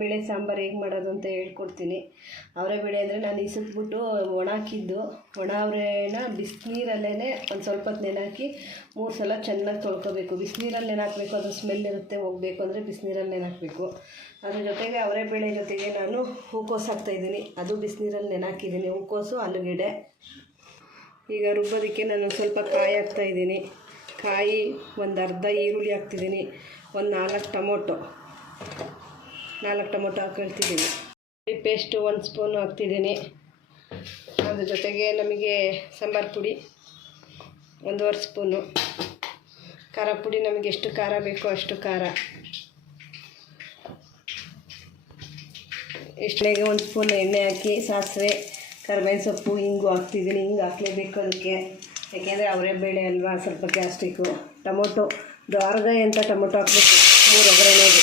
ಬೇಳೆ ಸಾಂಬಾರು ಹೇಗೆ ಮಾಡೋದು ಅಂತ ಹೇಳ್ಕೊಡ್ತೀನಿ. ಅವರೇ ಬೇಳೆ ಅಂದರೆ ನಾನು ಇಸಿದ್ಬಿಟ್ಟು ಒಣ ಹಾಕಿದ್ದು. ಒಣ ಅವರೆನ ಬಿಸಿನೀರಲ್ಲೇ ಒಂದು ಸ್ವಲ್ಪ ಹೊತ್ತು ನೆನೆಹಾಕಿ ಮೂರು ಸಲ ಚೆನ್ನಾಗಿ ತೊಳ್ಕೊಬೇಕು. ಬಿಸಿನೀರಲ್ಲಿ ನೆನೆಹಾಕ್ಬೇಕು ಅದು ಸ್ಮೆಲ್ ಇರುತ್ತೆ, ಹೋಗಬೇಕು ಅಂದರೆ ಬಿಸಿನೀರಲ್ಲಿ ನೆನೆಹಾಕ್ಬೇಕು ಅದ್ರ ಜೊತೆಗೆ ಅವರೇ ಬೇಳೆ ಜೊತೆಗೆ ನಾನು ಹೂಕೋಸು ಹಾಕ್ತಾಯಿದ್ದೀನಿ ಅದು ಬಿಸಿನೀರಲ್ಲಿ ನೆನೆಹಾಕಿದ್ದೀನಿ ಹೂಕೋಸು, ಆಲೂಗೆಡ್ಡೆ. ಈಗ ರುಬ್ಬೋದಕ್ಕೆ ನಾನು ಸ್ವಲ್ಪ ಕಾಯಿ ಹಾಕ್ತಾಯಿದ್ದೀನಿ ಕಾಯಿ ಒಂದು ಅರ್ಧ ಈರುಳ್ಳಿ ಹಾಕ್ತಿದ್ದೀನಿ. ಒಂದು ನಾಲ್ಕು ಟೊಮೊಟೊ. ನಾಲ್ಕು ಟೊಮೊಟೊ ಹಾಕೊಳ್ತಿದ್ದೀನಿ ಪೇಸ್ಟು ಒಂದು ಸ್ಪೂನು ಹಾಕ್ತಿದ್ದೀನಿ. ಅದ್ರ ಜೊತೆಗೆ ನಮಗೆ ಸಾಂಬಾರು ಪುಡಿ, ಒಂದೂವರೆ ಸ್ಪೂನು. ಖಾರ ಪುಡಿ ನಮಗೆ ಎಷ್ಟು ಖಾರ ಬೇಕೋ ಅಷ್ಟು ಖಾರ. ಎಷ್ಟೆಗೆ ಒಂದು ಸ್ಪೂನ್ ಎಣ್ಣೆ ಹಾಕಿ, ಸಾಸಿವೆ, ಕರ್ಬೇವಿನ ಸೊಪ್ಪು ಹಿಂಗು ಹಾಕ್ತಿದ್ದೀನಿ. ಹಿಂಗೆ ಹಾಕ್ಲೇಬೇಕು ಅದಕ್ಕೆ. ಯಾಕೆಂದರೆ ಅವರೇ ಬೇಳೆ ಅಲ್ವಾ, ಸ್ವಲ್ಪ ಗ್ಯಾಸ್ಟಿಕ್ಕು. ಟೊಮೊಟೊ ದ್ವಾರಗಾಯಿ ಅಂತ ಟೊಮೊಟೊ ಹಾಕಬೇಕು. ಮೂರು ಒಗ್ಗರಣೆಗೆ.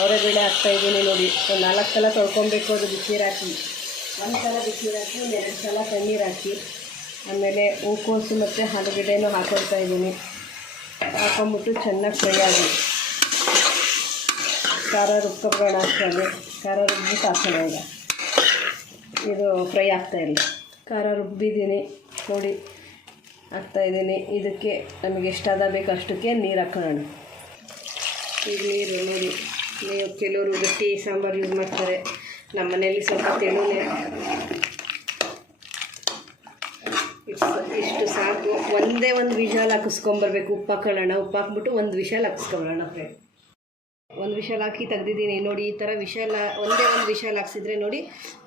ಅವರೇ ಹಾಕ್ತಾ ಇದ್ದೀನಿ ನೋಡಿ. ಒಂದು ನಾಲ್ಕು ಸಲ ತೊಳ್ಕೊಬೇಕು ಅದು ಬಿಸಿನೀರು ಹಾಕಿ ಒಂದು ಸಲ ಬಿಸಿನೀರು ಹಾಕಿ ಎರಡು ಸಲ ತಣ್ಣೀರು ಹಾಕಿ ಆಮೇಲೆ ಹೂಕೋಸು ಮತ್ತು ಆಲೂಗಡ್ಡೆನೂ ಹಾಕೊಳ್ತಾ ಇದ್ದೀನಿ. ಹಾಕೊಂಬಿಟ್ಟು ಚೆನ್ನಾಗಿ ಫ್ರೈ ಆಗಿ. ಖಾರ ರುಬ್ಕೊಬೇಡ ಅಷ್ಟೇ ಖಾರ ರುಬ್ಬಿಟ್ಟು ಹಾಕೋಣ ಈಗ ಇದು ಫ್ರೈ ಆಗ್ತಾಯಿಲ್ಲ ಖಾರ ರುಬ್ಬಿದ್ದೀನಿ. ನೋಡಿ ಹಾಕ್ತಾಯಿದ್ದೀನಿ ಇದಕ್ಕೆ ನಮಗೆ ಎಷ್ಟಾದ ಬೇಕು ಅಷ್ಟಕ್ಕೆ ನೀರು ಹಾಕೋಣ. ಈಗ ನೀರು ನೋಡಿ. ನೀವು ಕೆಲವರು ಗಟ್ಟಿ ಸಾಂಬಾರು ಯೂಸ್ ಮಾಡ್ತಾರೆ. ನಮ್ಮ ಮನೆಯಲ್ಲಿ ಸ್ವಲ್ಪ ತೆಳುನೆ ಇಷ್ಟು ಸಾಕು. ಒಂದೇ ಒಂದು ವಿಶಾಲ ಹಾಕಿಸ್ಕೊಂಬರ್ಬೇಕು. ಉಪ್ಪು ಹಾಕೊಳ್ಳೋಣ, ಉಪ್ಪು ಹಾಕ್ಬಿಟ್ಟು ಒಂದು ವಿಶಾಲ ಹಾಕಿಸ್ಕೊಳ್ಳೋಣ ಫ್ರೆಂಡ್. ಒಂದು ವಿಶಾಲ ಹಾಕಿ ತೆಗ್ದಿದ್ದೀನಿ. ನೋಡಿ, ಈ ಥರ ವಿಶಾಲ ಒಂದೇ ಒಂದು ವಿಶಾಲ ಹಾಕ್ಸಿದ್ರೆ ನೋಡಿ,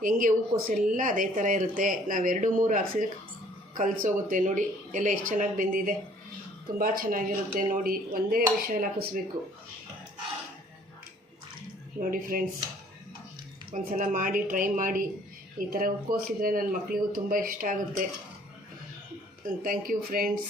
ಹೆಂಗೆ ಹೂಕೋಸೆಲ್ಲ ಅದೇ ಥರ ಇರುತ್ತೆ. ನಾವು ಎರಡು, ಮೂರು ಹಾಕ್ಸಿದ್ರೆ ಕಲಸೋಗುತ್ತೆ ನೋಡಿ, ಎಲ್ಲ ಎಷ್ಟು ಚೆನ್ನಾಗಿ ಬೆಂದಿದೆ. ತುಂಬ ಚೆನ್ನಾಗಿರುತ್ತೆ. ನೋಡಿ, ಒಂದೇ ವಿಷಯ ಹಾಕಿಸ್ಬೇಕು. ನೋಡಿ ಫ್ರೆಂಡ್ಸ್ ಒಂದು ಸಲ ಮಾಡಿ ಟ್ರೈ ಮಾಡಿ. ಈ ಥರ ಉಕ್ಕೋಸಿದ್ರೆ ನನ್ನ ಮಕ್ಕಳಿಗೂ ತುಂಬ ಇಷ್ಟ ಆಗುತ್ತೆ. Thank you friends